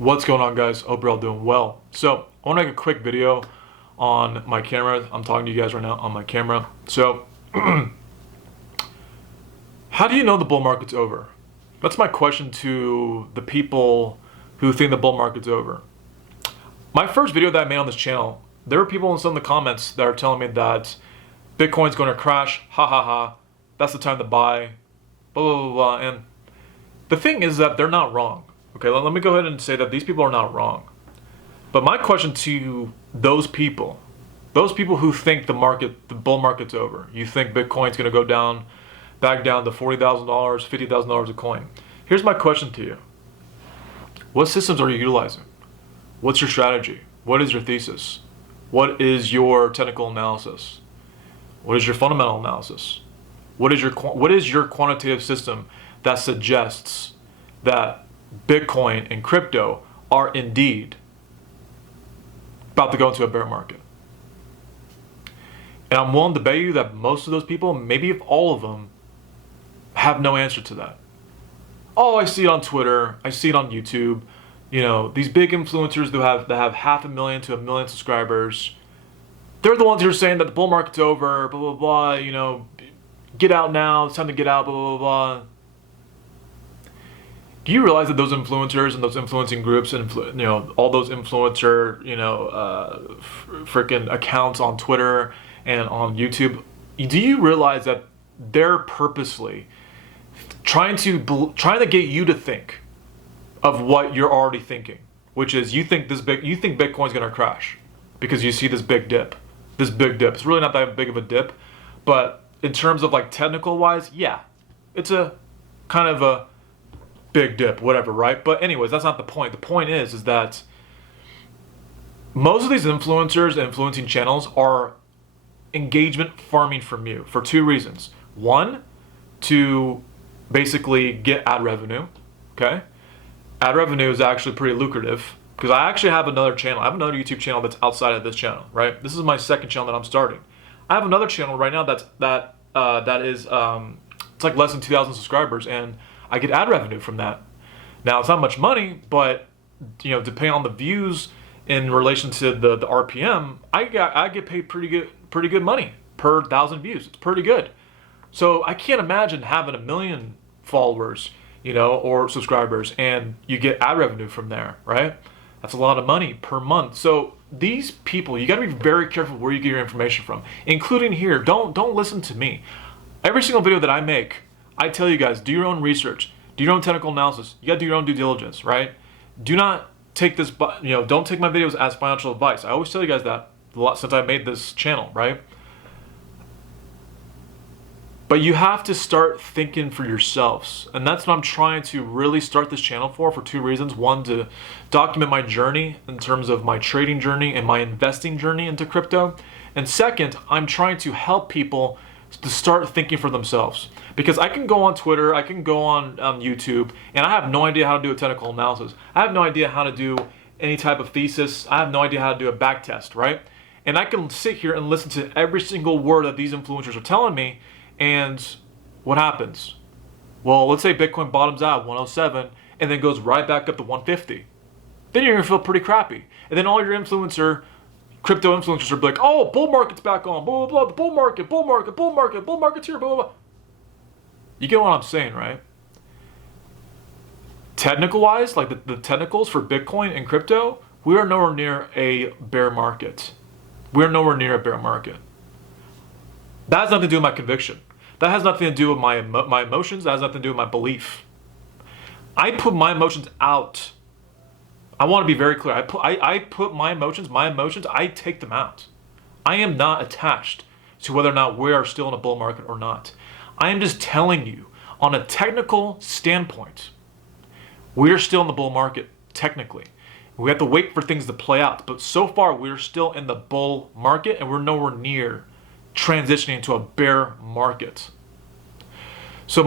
What's going on, guys? Hope you're all doing well. So I want to make a quick video on my camera. I'm talking to you guys right now on my camera. So how do you know the bull market's over? That's my question to the people who think the bull market's over. My first video that I made on this channel, there were people in some of the comments that are telling me that Bitcoin's going to crash, ha ha ha, that's the time to buy, blah blah blah blah. And the thing is that they're not wrong. Okay, let me go ahead and say that these people are not wrong. But my question to those people who think the bull market's over, you think Bitcoin's going to go down, back down to $40,000, $50,000 a coin. Here's my question to you. What systems are you utilizing? What's your strategy? What is your thesis? What is your technical analysis? What is your fundamental analysis? What is your quantitative system that suggests that Bitcoin and crypto are indeed about to go into a bear market? And I'm willing to bet you that most of those people, maybe if all of them, have no answer to that. Oh, I see it on Twitter, I see it on YouTube. You know, these big influencers that have 500,000 to 1 million subscribers, they're the ones who are saying that the bull market's over, blah blah blah, you know, get out now, it's time to get out, blah blah blah. Do you realize that those influencers and those influencing groups and all those influencer freaking accounts on Twitter and on YouTube, do you realize that they're purposely trying to get you to think of what you're already thinking, which is you think Bitcoin's going to crash because you see this big dip. It's really not that big of a dip, but in terms of like technical wise, yeah, it's a kind of a big dip, whatever, right? But anyways, that's not the point. The point is that most of these influencers and influencing channels are engagement farming from you for two reasons. One, to basically get ad revenue, okay? Ad revenue is actually pretty lucrative because I actually have another channel. I have another YouTube channel that's outside of this channel, right? This is my second channel that I'm starting. I have another channel right now that is it's like less than 2,000 subscribers, and I get ad revenue from that. Now it's not much money, but depending on the views in relation to the RPM, I get paid pretty good money per 1,000 views. It's pretty good. So I can't imagine having 1 million followers, or subscribers, and you get ad revenue from there, right? That's a lot of money per month. So these people, you got to be very careful where you get your information from, including here. Don't listen to me. Every single video that I make, I tell you guys, do your own research, do your own technical analysis. You got to do your own due diligence, right? Do not take this, don't take my videos as financial advice. I always tell you guys that a lot since I made this channel, right? But you have to start thinking for yourselves. And that's what I'm trying to really start this channel for two reasons. One, to document my journey in terms of my trading journey and my investing journey into crypto. And second, I'm trying to help people to start thinking for themselves. Because I can go on Twitter, I can go on YouTube, and I have no idea how to do a technical analysis. I have no idea how to do any type of thesis. I have no idea how to do a back test, right? And I can sit here and listen to every single word that these influencers are telling me. And what happens? Well, let's say Bitcoin bottoms out at 107 and then goes right back up to 150. Then you're going to feel pretty crappy. And then all your crypto influencers are like, oh, bull market's back on, blah, blah, blah, the bull market's here, blah, blah, blah. You get what I'm saying, right? Technical-wise, like the technicals for Bitcoin and crypto, we are nowhere near a bear market. We're nowhere near a bear market. That has nothing to do with my conviction. That has nothing to do with my emotions. That has nothing to do with my belief. I put my emotions out. I want to be very clear. I put my emotions, I take them out. I am not attached to whether or not we are still in a bull market or not. I am just telling you, on a technical standpoint, we are still in the bull market, technically. We have to wait for things to play out. But so far, we're still in the bull market, and we're nowhere near transitioning into a bear market. So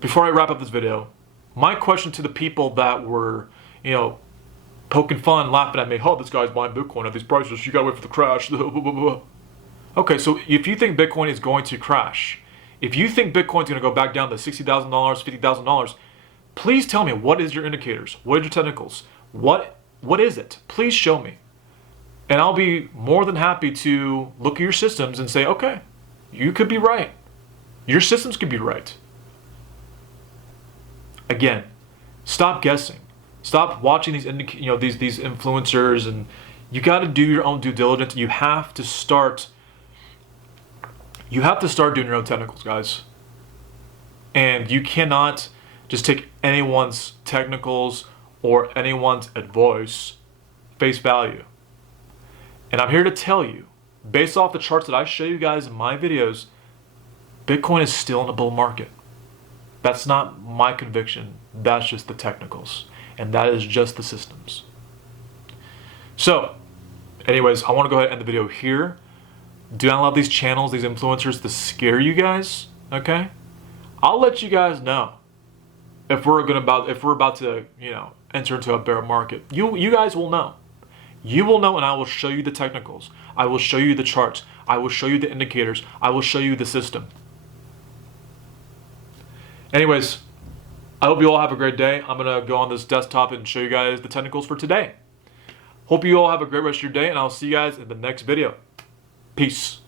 before I wrap up this video, my question to the people that were, poking fun, laughing at me, oh, this guy's buying Bitcoin at these prices, you gotta wait for the crash, blah, blah, blah, blah. Okay, so if you think Bitcoin is going to crash, if you think Bitcoin's gonna go back down to $60,000, $50,000, Please tell me, what is your indicators? What are your technicals? What is it? Please show me. And I'll be more than happy to look at your systems and say, okay, you could be right. Your systems could be right. Again, stop guessing. Stop watching these these influencers, and you got to do your own due diligence. You have to start doing your own technicals, guys. And you cannot just take anyone's technicals or anyone's advice face value. And I'm here to tell you, based off the charts that I show you guys in my videos, Bitcoin is still in a bull market. That's not my conviction. That's just the technicals. And that is just the systems. So, anyways, I want to go ahead and end the video here. Do not allow these channels, these influencers to scare you guys, okay? I'll let you guys know if we're about to, enter into a bear market. You guys will know. You will know, and I will show you the technicals. I will show you the charts. I will show you the indicators. I will show you the system. Anyways, I hope you all have a great day. I'm going to go on this desktop and show you guys the technicals for today. Hope you all have a great rest of your day, and I'll see you guys in the next video. Peace.